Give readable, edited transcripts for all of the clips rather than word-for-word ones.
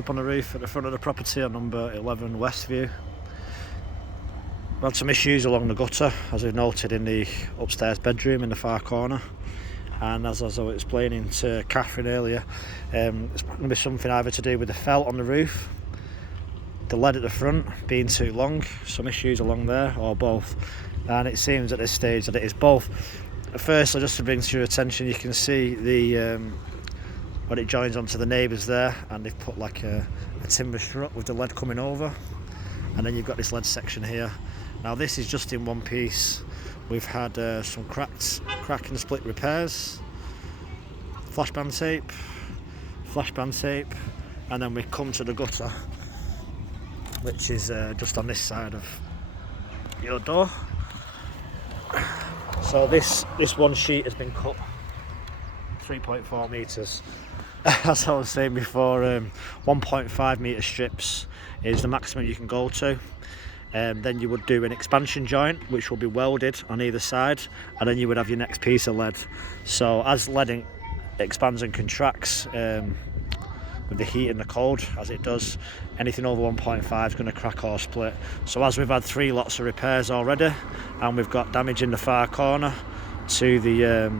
up on the roof at the front of the property on number 11 Westview. We had some issues along the gutter, as we've noted in the upstairs bedroom in the far corner. And as I was explaining to Catherine earlier, it's going to be something either to do with the felt on the roof, the lead at the front being too long, some issues along there, or both. And it seems at this stage that it is both. Firstly, just to bring to your attention, you can see the when it joins onto the neighbours there, and they've put like a timber strut with the lead coming over, and then you've got this lead section here. Now this is just in one piece. We've had some crack and split repairs, flashband tape, and then we come to the gutter, which is just on this side of your door. So this one sheet has been cut 3.4 metres. As I was saying before, 1.5 metre strips is the maximum you can go to. Then you would do an expansion joint, which will be welded on either side, and then you would have your next piece of lead. So as lead expands and contracts with the heat and the cold, as it does, anything over 1.5 is going to crack or split. So as we've had 3 lots of repairs already, and we've got damage in the far corner to the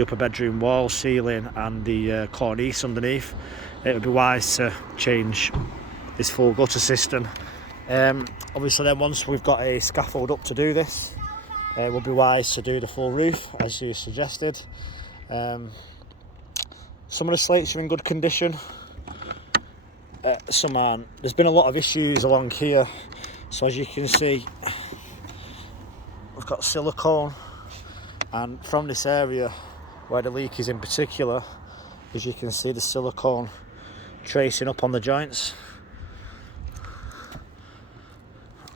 upper bedroom wall, ceiling, and the cornice underneath, it would be wise to change this full gutter system. Obviously then once we've got a scaffold up to do this, it would be wise to do the full roof as you suggested. Some of the slates are in good condition, some aren't. There's been a lot of issues along here, so as you can see we've got silicone, and from this area where the leak is in particular, as you can see the silicone tracing up on the joints.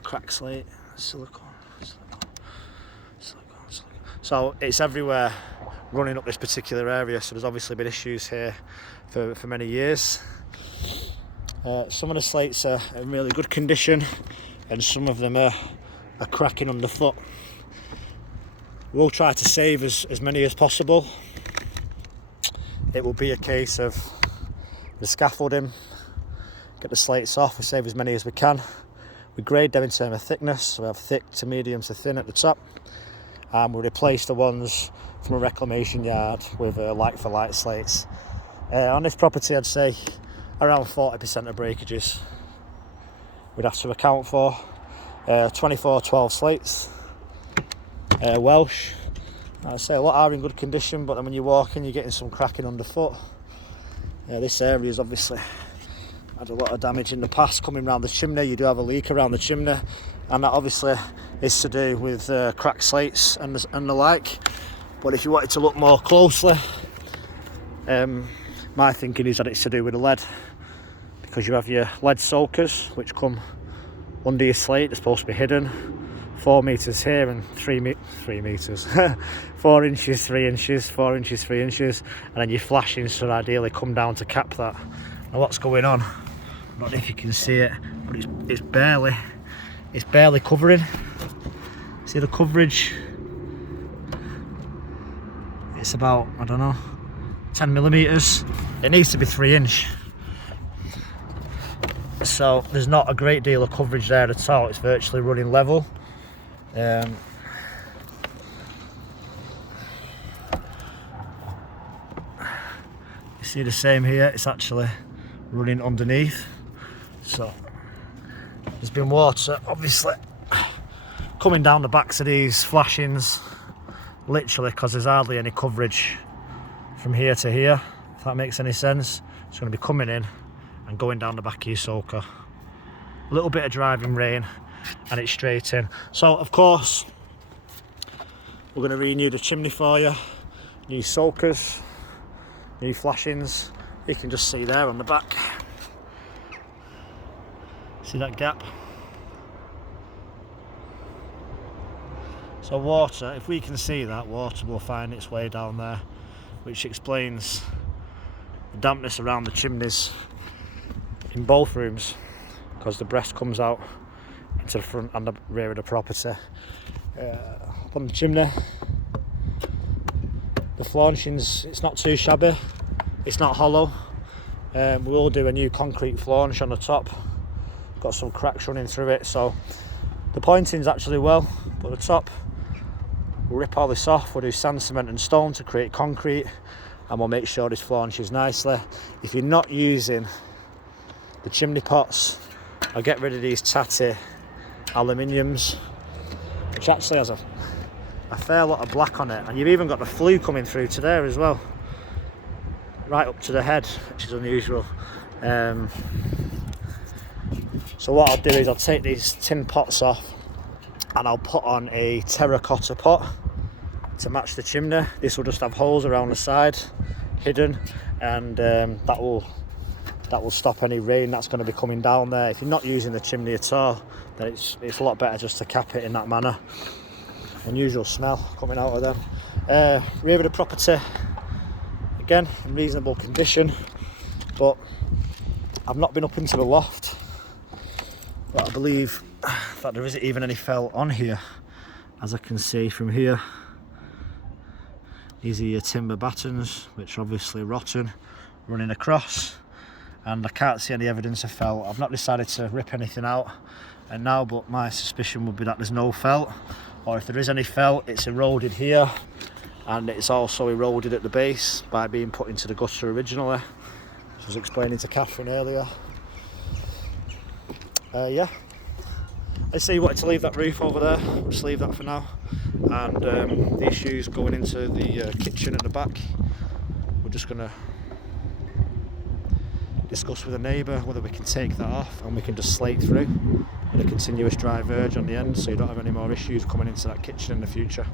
Crack slate, silicone. So it's everywhere running up this particular area, so there's obviously been issues here for many years. Some of the slates are in really good condition, and some of them are cracking underfoot. We'll try to save as many as possible. It will be a case of the scaffolding, get the slates off, we save as many as we can. We grade them in terms of thickness, so we have thick to medium to thin at the top, and we replace the ones from a reclamation yard with like-for-like slates. On this property I'd say around 40% of breakages we'd have to account for. 24-12 slates, Welsh. I'd say a lot are in good condition, but then when you walk in you're getting some cracking underfoot. This area is obviously had a lot of damage in the past coming around the chimney. You do have a leak around the chimney, and that obviously is to do with cracked slates and the like. But if you wanted to look more closely, my thinking is that it's to do with the lead, because you have your lead soakers which come under your slate. They're supposed to be hidden 4 metres here and 3 metres 4 inches, 3 inches, 4 inches, 3 inches, and then your flashings should ideally come down to cap that. Now what's going on, I don't know if you can see it, but it's barely covering. See the coverage? It's about, I don't know, 10 millimetres. It needs to be 3 inch. So there's not a great deal of coverage there at all. It's virtually running level. You see the same here, it's actually running underneath. So there's been water obviously coming down the backs of these flashings, literally, because there's hardly any coverage from here to here, if that makes any sense. It's going to be coming in and going down the back of your soaker. A little bit of driving rain and it's straight in. So of course we're going to renew the chimney for you, new soakers, new flashings. You can just see there on the back, see that gap? So water, if we can see that, water will find its way down there, which explains the dampness around the chimneys in both rooms, because the breast comes out into the front and the rear of the property. Up on the chimney, the flaunchings, it's not too shabby, it's not hollow, We will do a new concrete flange on the top. Got some cracks running through it, so the pointing's actually well, but the top, we'll rip all this off. We'll do sand, cement and stone to create concrete, and we'll make sure this flanges nicely. If you're not using the chimney pots, I'll get rid of these tatty aluminiums, which actually has a fair lot of black on it, and you've even got the flue coming through to there as well, right up to the head, which is unusual. So what I'll do is I'll take these tin pots off and I'll put on a terracotta pot to match the chimney. This will just have holes around the side, hidden, and that will stop any rain that's going to be coming down there. If you're not using the chimney at all, then it's a lot better just to cap it in that manner. Unusual smell coming out of them. Rear of the property, again, in reasonable condition, but I've not been up into the loft. But I believe that there isn't even any felt on here, as I can see from here. These are your timber battens, which are obviously rotten, running across, and I can't see any evidence of felt. I've not decided to rip anything out and now, but my suspicion would be that there's no felt, or if there is any felt, it's eroded here, and it's also eroded at the base by being put into the gutter originally, as I was explaining to Catherine earlier. Yeah, I say you wanted to leave that roof over there, we'll just leave that for now, and the issues going into the kitchen at the back, we're just going to discuss with a neighbour whether we can take that off and we can just slate through with a continuous dry verge on the end, so you don't have any more issues coming into that kitchen in the future.